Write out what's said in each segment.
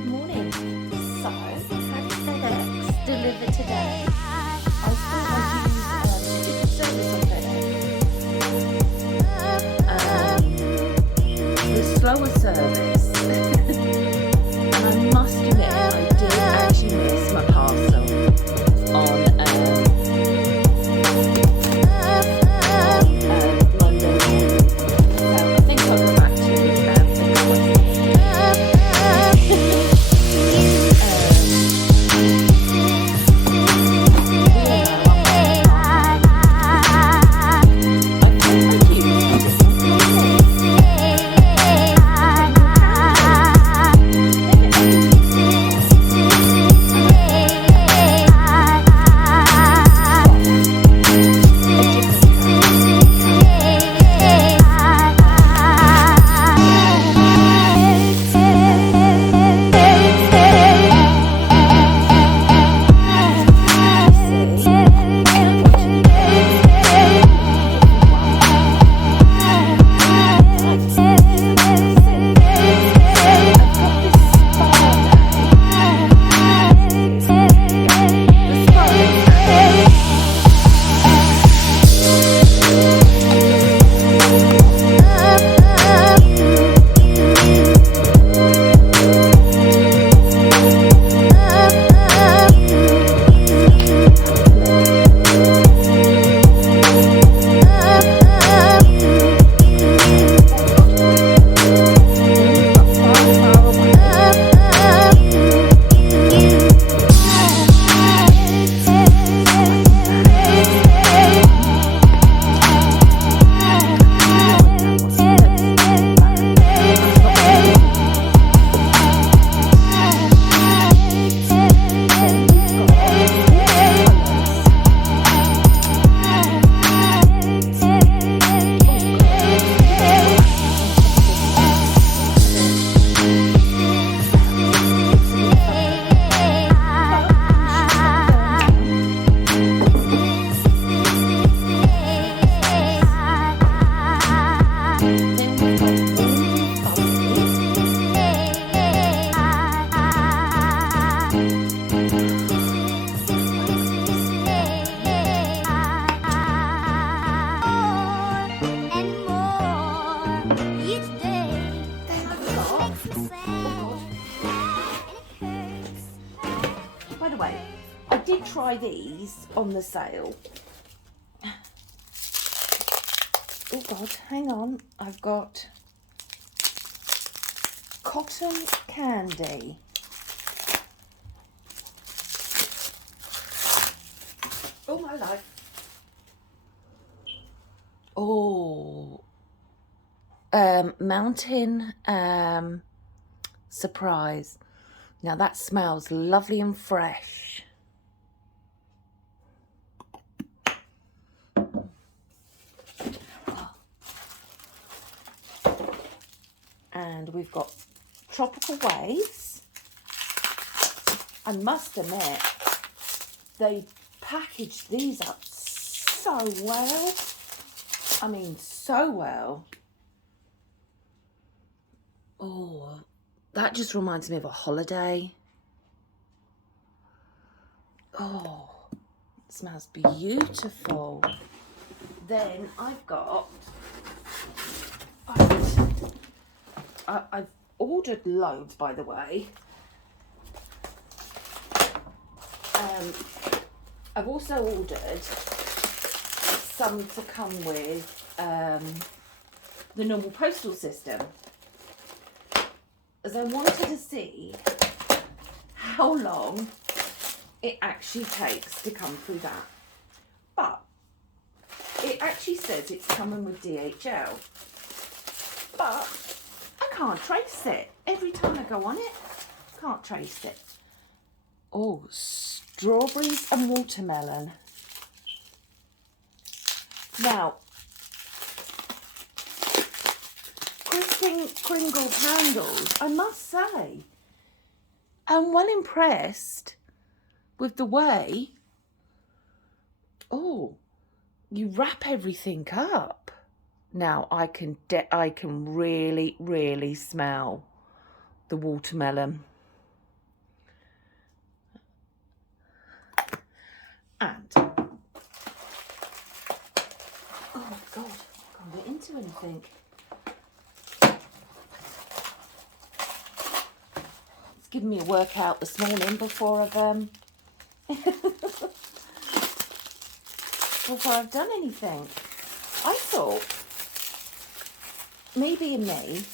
good morning. So, had FedEx deliver today. I thought I'd use service on FedEx. The slower service. And I must admit, I did actually miss my parcel on Monday morning. So I think I'll come back to By the way, I did try these on the sale. Oh God, hang on. I've got cotton candy. Oh my life. Oh, mountain surprise. Now that smells lovely and fresh. And we've got tropical waves. I must admit, they packaged these up so well. I mean, so well. Oh, that just reminds me of a holiday. Oh, it smells beautiful. Then I've got, I've ordered loads, by the way. I've also ordered some to come with the normal postal system, as I wanted to see how long it actually takes to come through that. But it actually says it's coming with DHL, but I can't trace it. Every time I go on it, can't trace it. Oh, strawberries and watermelon. Now, kringle candles, I must say, I'm well impressed with the way, oh, you wrap everything up. Now I can really smell the watermelon. And, oh God, I can't get into anything. It's given me a workout this morning before I've before I've done anything. I thought, me being me,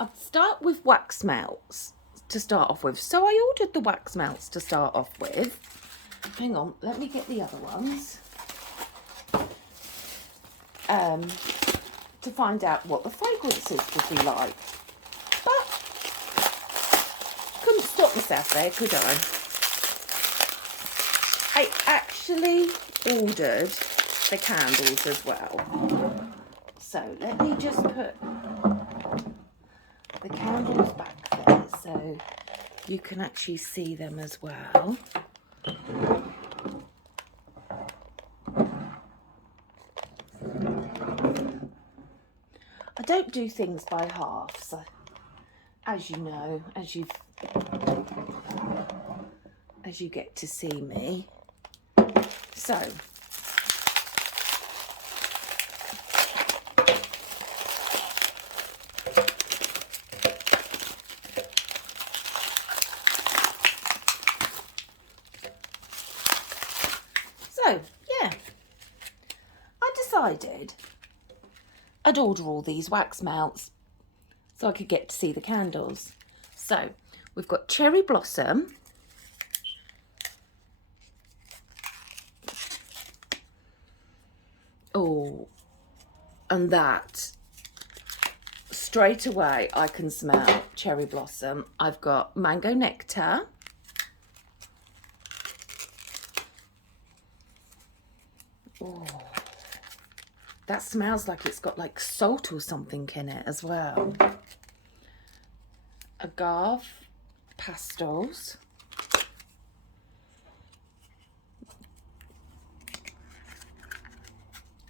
I'd start with wax melts to start off with. So I ordered the wax melts to start off with. Hang on, let me get the other ones. To find out what the fragrances would be like. But couldn't stop myself there, could I? I actually ordered the candles as well. So let me just put the candles back there so you can actually see them as well. I don't do things by halves, as you know, as you get to see me. So yeah, I decided I'd order all these wax melts so I could get to see the candles. So we've got Cherry Blossom, oh, and that straight away I can smell Cherry Blossom. I've got Mango Nectar, oh, that smells like it's got like salt or something in it as well. Agave Pastels.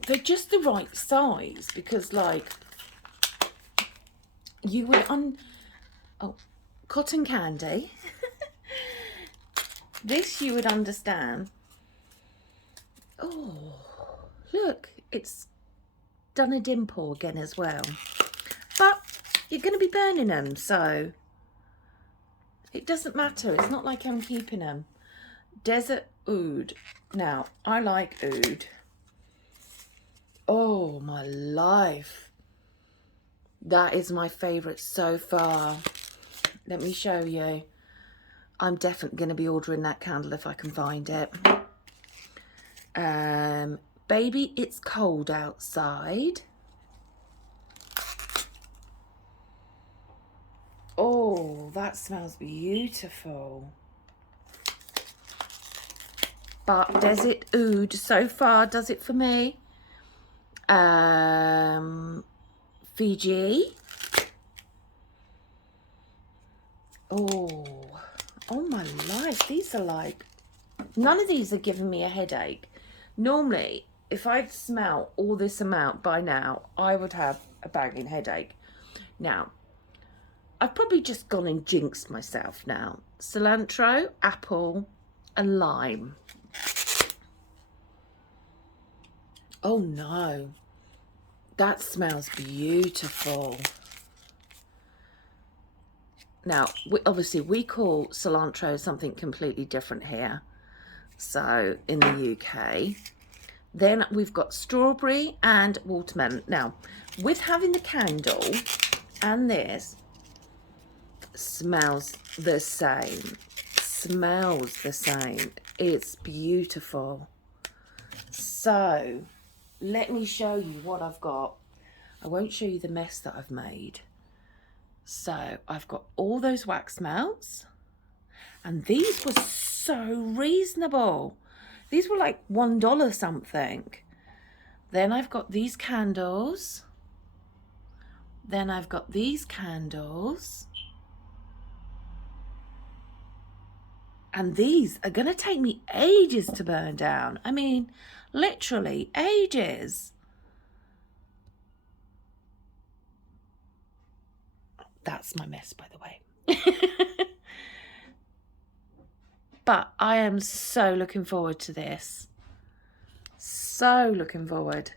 They're just the right size because like you would Cotton Candy. This you would understand. Oh, look, it's done a dimple again as well. But you're going to be burning them, so it doesn't matter. It's not like I'm keeping them. Desert Oud. Now, I like oud. Oh, my life. That is my favourite so far. Let me show you. I'm definitely going to be ordering that candle if I can find it. Baby, It's Cold Outside. Oh, that smells beautiful. But Desert Oud so far does it for me. Fiji. Oh my life. These are like, none of these are giving me a headache. Normally, if I'd smell all this amount by now, I would have a banging headache. Now, I've probably just gone and jinxed myself now. Cilantro, apple, and lime. Oh no, that smells beautiful. Now, obviously we call cilantro something completely different here. So in the UK, then we've got strawberry and watermelon. Now, with having the candle and this, smells the same. Smells the same. It's beautiful. So let me show you what I've got. I won't show you the mess that I've made. So I've got all those wax melts, and these were so reasonable. These were like $1 something. Then I've got these candles. Then I've got these candles. And these are going to take me ages to burn down. I mean, literally ages. That's my mess, by the way. But I am so looking forward to this. So looking forward.